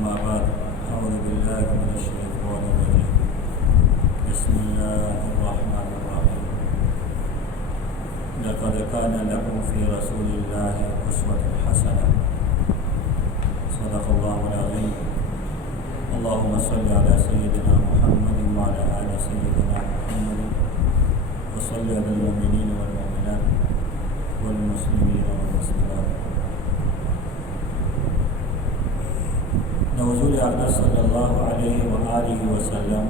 أما بعد أعوذ بالله من الشيطان الرجيم بسم الله الرحمن الرحيم لقد كان لكم في رسول الله أسوة حسنة صدق الله العظيم اللهم صل على سيدنا محمد وعلى آل سيدنا محمد وصل على المؤمنين والمؤمنات والمسلمين والمسلمات. حضور اقدس صلی الله علیه و آله وسلم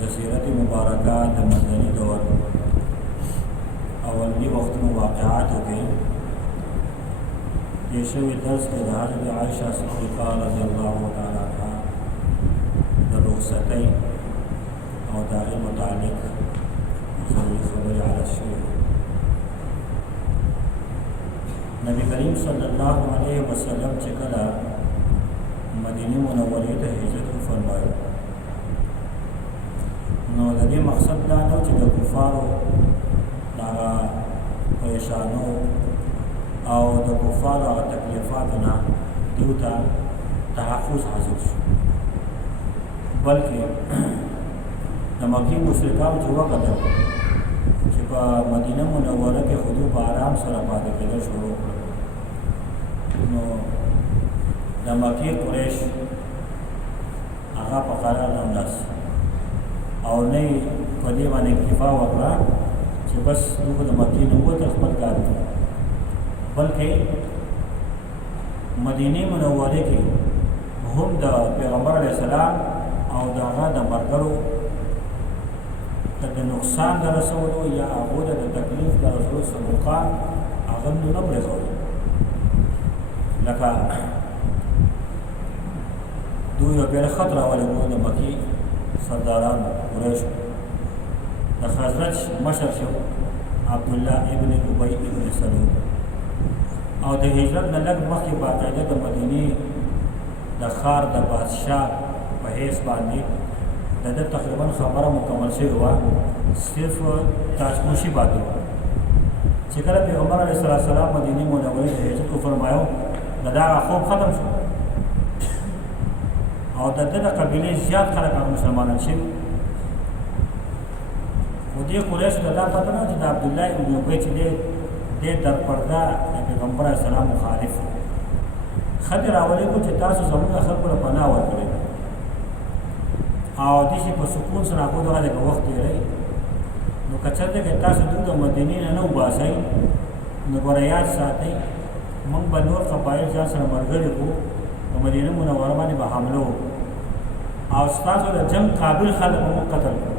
د سیرت مبارکه د مدني دور اولنی وختونو واقعاتو کې د شوي درس کې د حضرت عائشہ صدیقه رضی الله تعالی عنها د رخصتۍ او د هغې متعلق ضروري خبرې عرض شوې. نبی کریم صلی الله علیه وسلم چې کله مدینه منورې ته هجرت وفرمایو نو د دې مقصد دا نه چې د کفارو هغه پریشانو او د کفارو هغه تکلیفاتو نه دوی ته تحفظ حاصل شو، بلکې د مکې مشرکانو چې وکتل چې په مدینه منوره کې خو دوی په آرام سره پاتې کېدل شروع کړل، نو د مکې قریش هغه په قرار نه ولاس او نه یې په دې باندې اکتفا وکړه چې بس دوی د مکې نه ووتل خپل کار وکړي، بلکې مدینې منورې کې هم د پیغمبر علیه السلام او د هغه د ملګرو ته د نقصان د رسولو یا هغو ته د تکلیف د رسولو سبقه هغه نه پرېښودل، لکه دوی یو بېله خط راولی وو د مکې سردارانو قریشو. د خزرج مشر شو عبدالله ابن ابی ابن سلول او د هجرت نه لږ مخکې باقاعده د مدینې د ښار د بادشاه په حیث باندې د ده تقریبا خبره مکمل شوې وه، صرف تاجپوشي باقي وه. چې کله پیغمبر علیه السلام مدینې منورې ته هجرت وفرمایو د ده هغه خوب ختم شو او د ده د قبیلې زیات خلک هغه مسلمانان شوي، خو دې قریشو ته دا پته نه چې د عبدالله ابن ابی چې دی در پرده د پیغمبر علیه السلام مخالف خطې راولې کړو چې تاسو زموږ خلکو ته پناه ورکړئ او داسې په سکون سره هغوی دغه لږه وخت تېروئ، نو که چېرته که تاسو دوی د مدینې نه وباسئ نو ګوره یاد ساتئ موږ به نور قبایل ځان سره ملګري کړو په مدینه منوره باندې به حمله وکړو او ستاسو د جنګ قابل خلک به موږ قتل کړو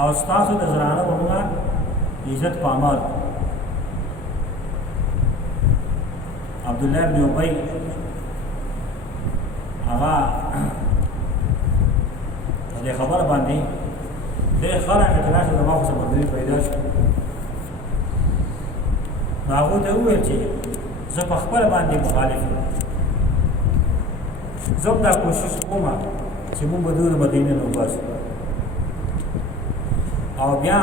او ستاسو د زنانه به موږ عزت پامال کړو. عبدالله ابن ابی هغه د دې خبره باندې ډېر خلک چې راشه زما خو څه بدلون پیدا شو، نو هغوی ته وویل چې زه په خپله باندې مخالف یم، زه دا کوشش کوم چې موږ به دوی د مدینې نه وباسو. او بیا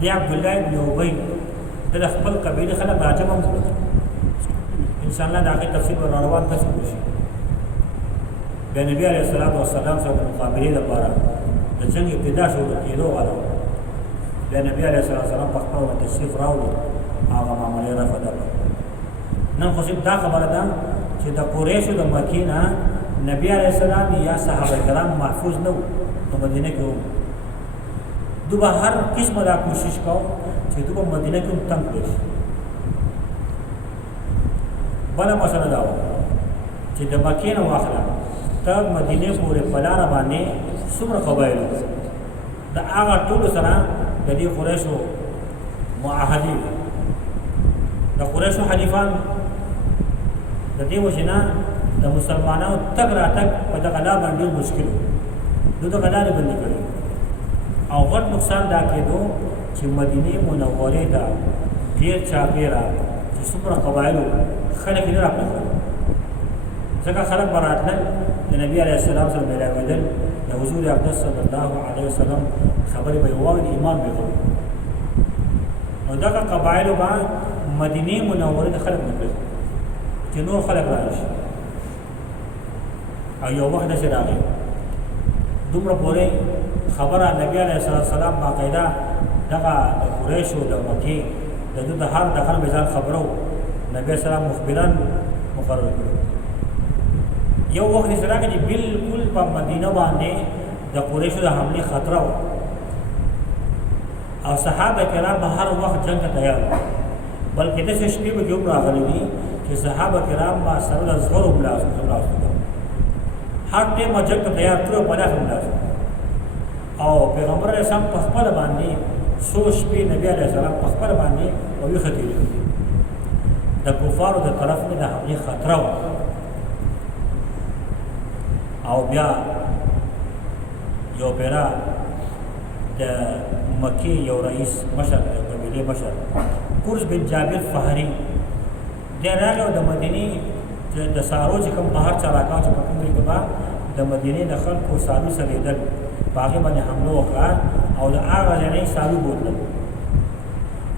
دې عبدالله ابن ابی د خپل قبیلې خلک راجم هم کړل، انشاءالله د هغې تفصیل به راروان تاسو وشي. بیا نبي علیه السلام سره د مقابلې لپاره د جنګ ابتدا شروع کېدو والا وه، بیا نبي علیه السلام په خپله تشریف راوړو هغه معاملې رفع ده. نن خو صرف دا خبره ده چې د قریشو د مکې نه نبي علیه السلام یا صحابه کرام محفوظ نه وو په مدینه کې وو، دوی به هر قسمه دا کوشش کوو چې دوی په مدینه کې هم تنګ کړی شي. بله مسله دا وه چې د مکې نه واخله تر مدینې پورې په لاره باندې څومره قبایل وو، د هغه ټولو سره د دې قریشو معاهدې وې، د قریشو حلیفان د دې وجې نه د مسلمانانو تګ راتګ په دغه لار باندې ډېر مشکل و، دوی دغه لارې بندې کړې او غټ نقصان دا کېدو چې مدینې منورې ته ډېر چاپېره چې څومره قبایل وو خلک یې نه راپرېښودل، ځکه خلک به راتلل د نبي علیه السلام سره میلاقېدل، د حضور اقدس صلی الله علیه وسلم خبرې به یې واوري، ایمان به یې وکړي، نو دغه قبایلو به مدینې منورې ته خلک نه پرېښودل چې نور خلک رانشي. او یو وخت داسې راغی دومره پورې خبره نبی علیه السلام باقاعده دغه د قریشو د مکې د دوی د هر دغه میزان خبرو نبی السلام مخبران مقرر کړو. یو وخت داسې راغی چې بالکل په مدینه باندې د قریشو د حملې خطر و او صحابه کرام به هر وخت جنگ ته تیار وو، بلکې داسې شپې به کې هم راغلي دي چې صحابه کرام به سره د زغرو ملاستو هر ټیم جنگ ته تیار کړو په داسې ملاستو او پیغمبر علیه السلام په خپله باندې څو شپې نبي علیه السلام په خپله باندې ویښه تېرې کړي. د کفارو د طرف نه د حملې خطره وه او بیا یو پیرا د مکې یو رئیس مشر د قبیلې مشر قرز بن جابر فهري دی راغی او د مدینې د سارو چې کوم بهر چراګاه چې په کوم ځای کې به د مدینې د خلکو سالو سلیدل په هغې باندې حمله وکړه او د هغه ځای نه یې سالو بوتلل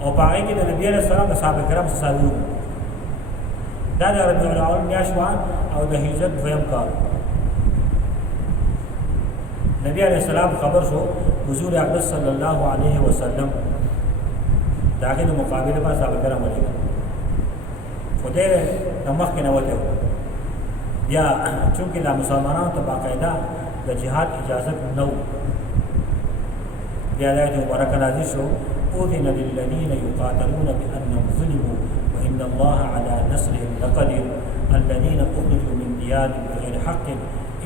او په هغې کې د نبي علیه السلام د صحابه کرامو سالو دا د ربیع الاول میاشت وه او د هجرت دویم کال. نبی علیہ السلام خبر شو حضور اقدس صلی الله علیه وسلم د هغې د مقابله باندې صحابه کرام ولېږل خو دی د مخکې نه وتی و. بیا چونکې دا مسلمانانو ته باقاعده د جهاد اجازت نه و، بیا د آیت مبارکه نازل شو اذن للذین یقاتلون بانهم ظلموا وان الله على نصرهم لقدیر الذین اخرجوا من دیارهم بغیر حق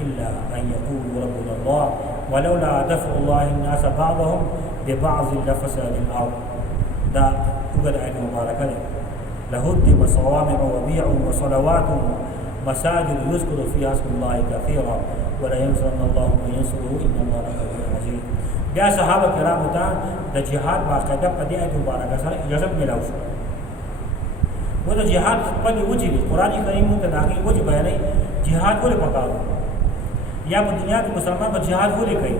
إلا أن يقولوا ربنا الله ولولا دفع الله الناس بعضهم ببعض لفسد الأرض. دا وقد آية مباركة لهدم صوامع وبيع وصلوات مساجد يذكر فيها اسم الله كثيرا ولا ينصرن الله من ينصره إن الله لقوي عزيز. بیا صحابه کرامو ته د جهاد باقاعده په دې آیت مبارکه سره اجازه ملاو شو. و د جهاد خپلې وجې دي، قرآن کریم موږ ته د هغې وجې بیانوي جهاد ولې پکار یا په دنیا کې مسلمان په جهاد ولې کوي.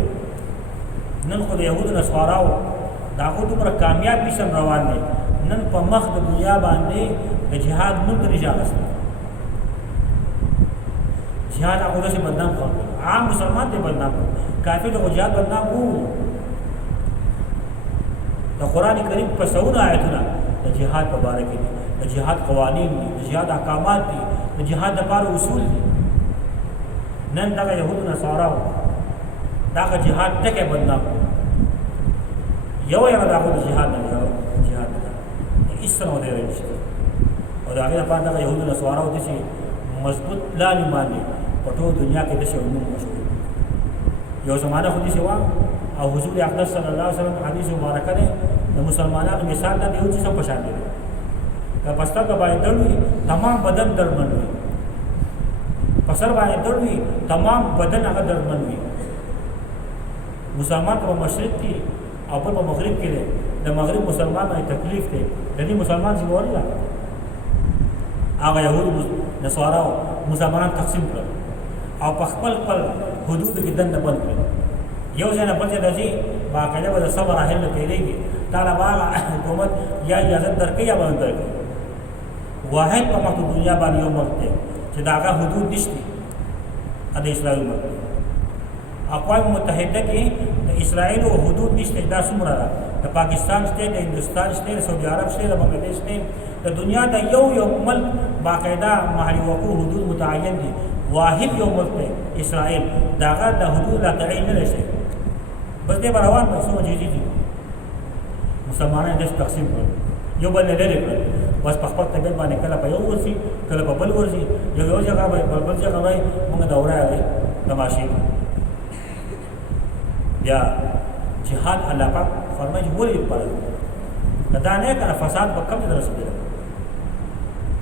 نن خو د یهودو نصاراو د هغو دومره کامیاب مشن روان دی، نن په مخ د دنیا باندې د جهاد نوم ته نشي اخیستی. جهاد هغو داسې بدنام کړ، عام مسلمان دی بدنام کړ، کافر د خو جهاد بدنام وو. د قرآن کریم په سلونه آیتونه د جهاد په باره کې دي، د جهاد قوانین دي، د جهاد احکامات دي، د جهاد دپاره اصول دي. نن دغه یهودو نصاراو دغه جهاد ټکی بدنام یو یې د هغو د جهاد نه جهاد نه هېڅ څه نه ودرېدی نشته او د هغې لپاره دغه یهودو نصاراو داسې مضبوط پلان یې باندې په ټول دنیا کې داسې نوم مشهور یو زمانه خو داسې وه او حضور اقدس صلی الله علیه وسلم حدیث مبارکه دی د مسلمانانو مثال دا د یو جسم په شان دی که په سترګه باندې درد وي تمام بدن دردمند وي، په سر باندې درد وي تمام بدن هغه دردمند وي. مسلمان په مشرق کې او بل په مغرب کې دی، د مغرب مسلمان باندې تکلیف دی، د دې مسلمان ذمہواري ده. هغه یهودو نصاراو مسلمانان تقسیم کړل او په خپل حدودو کې دنده بند کړل. یو ځای نه بل ځای ته ځي باقاعده به د صبر راحل نه تېرېږي، تا له به هغه حکومت یا اجازت درکوي یا به نه درکوي. واحد په مخ دنیا باندې یو ملک دی چې د هغه حدود نشته، د اسرائیل ملک. اقوام متحده کې د اسرائیلو حدود نشته، دا څومره ده؟ د پاکستان شته، د هندوستان شته، د سعودي عرب شته، د بنګلادیش شته. د دنیا د یو ملک باقاعده محلي وقوع حدود متعین دي، واحد یو ملک دی اسرائیل، د هغه د حدود لا تعین نه شته. بس دې به روان به څومره جزي دي مسلمانان داسې تقسیم کړل، یو بل نه لرې کړل. بس په خپل طبیعت باندې کله په یو ورځي کله په بل ورځي، یو جګه وایي بل جګه وایي، موږ دوره یې تماشې کوو. بیا جهاد الله پاک فرمایي ولې فرض که دا نه کنه فساد به کم ځای رسېدلی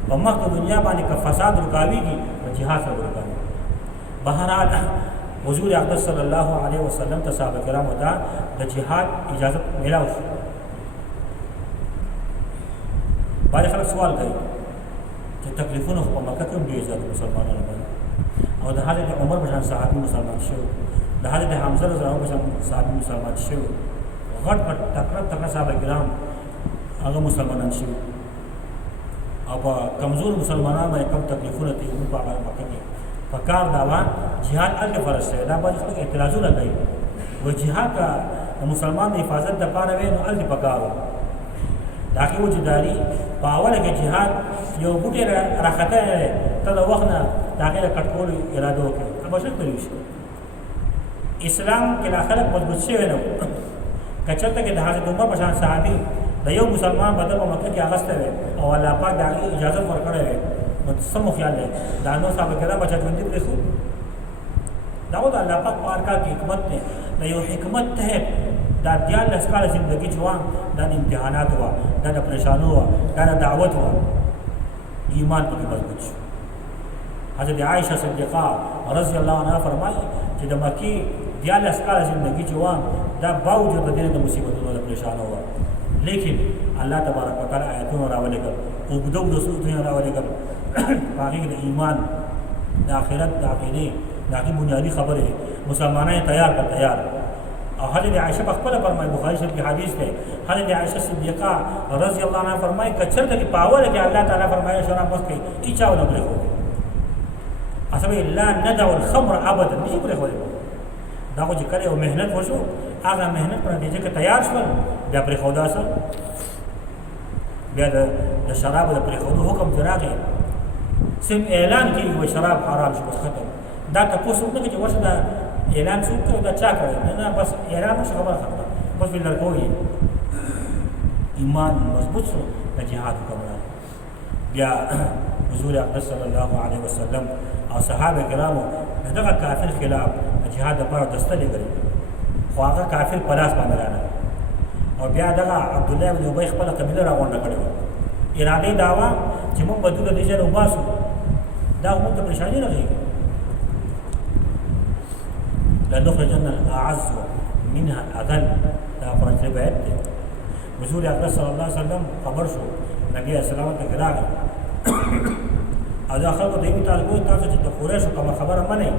په مخ د دنیا باندې که فساد رکاوېږي نو جهاد سره رکاوي. بهرحال حضور اقدس صلی الله علیه وسلم ته صحابه کرامو ته د جهاد اجازت میلاو شو. بعضې خلک سوال کوي چې تکلیفونه خو په مکه کې هم ډېر زیات مسلمانانو باندې او د حضرت عمر په شان صحابي مسلمان شوي، د حضرت حمزه رضی الله عنه په شان صحابي مسلمان شوي، غټ غټ تکړه صحابه کرام هغه مسلمانان شوي او په کمزور مسلمانانو باندې کم تکلیفونه تېر په هغه مکه کې فکار دا وا جهاد ال فرض دی دا باندې خلک اعتراضونه کوي و جهاد کا مسلمان د حفاظت د پاره وینو ال پکارو دا کې وجداري په اوله کې جهاد یو بوټي راخته ته د وخت نه دا کې کټکول اراده وکړي ابا څه کوي اسلام کې خلک مضبوط شوی نه کچته کې د حضرت عمر په شان صحابي د یو مسلمان بدل په مکه کې اغسته وي او الله پاک دا اجازه ورکړې وي نو سمو خیال دی دا نو صاحب کرام بچا ژوندۍ پرې خو دا د الله پاک پارکا کې حکمت دی دا یو حکمت ته دا دیال لسکاله زندگی جوان دا امتحانات وا دا د پریشانو وا دا د دعوت وا ایمان په مضبوط شو حضرت عائشہ صدیقہ رضی الله عنها فرمایي چې د مکی دیال لسکاله زندگی جوان دا باوجود د دې د مصیبتونو د پریشانو وا لیکن الله تبارک وتعالى آیاتونه راولېږل او بدو د سورتونه راولېږل باقي د ایمان د آخرت د عقیده د بنیادی خبره مسلمانان تیار پر تیار او حضرت عائشہ خپل فرمایي بخاری شریف کې حدیث ده حضرت عائشہ صدیقہ رضی الله عنها فرمایي کچرته کې پاول کې الله تعالی فرمایي شراب بس کې ایچاو نه پرې هو اسبه لا ندع الخمر ابدا نشي پرې هو دا خو چې کله او مهنت وشو هغه مهنت پر دې چې تیار شول بیا پرې خدا سره بیا د شراب د پرې خودو حکم دراغه سم اعلان کیږي و شراب حرام شو ختم دا تاسو نه کې ورسره دا اعلان شو کړو دا چا کړو نه بس اعلان شو خبره ختمه بس بل کوی ایمان مضبوط شو د جهاد کومه بیا حضور اقدس صلی الله علیه وسلم او صحابه کرامو دغه کافر خلاف جهاد لپاره دسته لري خو هغه کافر پلاس باندې راغی او بیا دغه عبد الله بن ابي خپل قبيله راغونډه کړو اراده داوا چې موږ بدوله دي جره وباسو دا موږ ته پریشانی راغی لنخرجن الاعز منها اذل دا فرنسي بیت دی حضور اکبر صلی الله علیه وسلم خبر شو نبی اسلام ته راغی اذا خلکو دوی ته وایي تاسو چې د قریشو کوم خبره منئ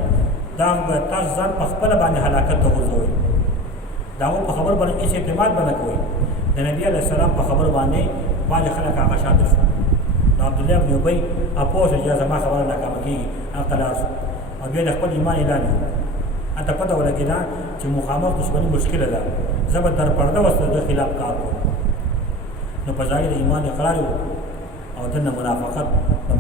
دا تاسو ځان په خپل باندې هلاکت ته ورځوي دا په خبر باندې هیڅ اعتماد نه کوي د نبی علیه السلام په خبر باندې باندې خلک هغه شاته شو عبد الله بن ابي اپوش اجازه ما خبره نه کوي کیږي اقلاص او بیا د خپل ایمان اعلان اته پته ولګیدا چې مخامخ دښمنی مشکله ده زبر در پرده وسته د خلاف کار کوي نو په ځای د ایمان اقرار او د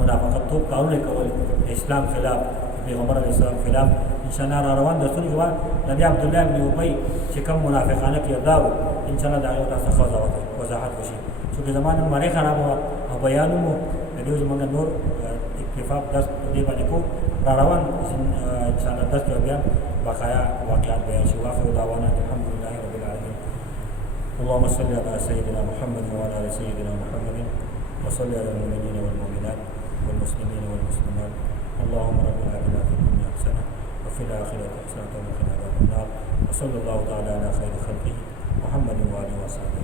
منافقت تو کارونه کول اسلام خلاف پیغمبر علیه السلام خلاف ان شاء الله روان د رسول الله نبی عبد الله بن ابي چې کوم منافقانه کردار ان شاء الله دا یو تاسو وضاحت وشي چې زمانه مری خراب او بیانونو د دې زمونږ نور اکتفا درس دې باندې کو روان ان شاء الله درس بیا بقایا واقعات بیان شي واخر دعوانا الحمد لله رب العالمين اللهم صل على سيدنا محمد وعلى ال سيدنا محمد وصل على المؤمنين والمؤمنات والمسلمين والمسلمات اللهم ربنا آتنا في الدنيا حسنة وفي الآخرة حسنة وقنا عذاب النار وصلى الله تعالى على خير خلقه محمد وآله وصحبه